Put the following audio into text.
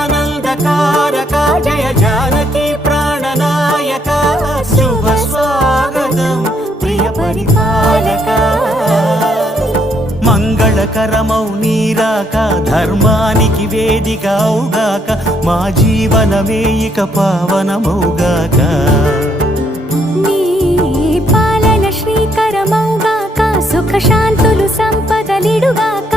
జగదానందకారక జయ జానకి ప్రాణనాయక శుభ స్వాగతం ప్రియ పరిపాలక మంగళకరమౌ నీరాక ధర్మానికి వేదిక అవుగాక మా జీవనమే ఇక పావనమౌగాక నీ పాలన శ్రీకరమౌగాక సుఖ శాంతులు సంపదలిడుగాక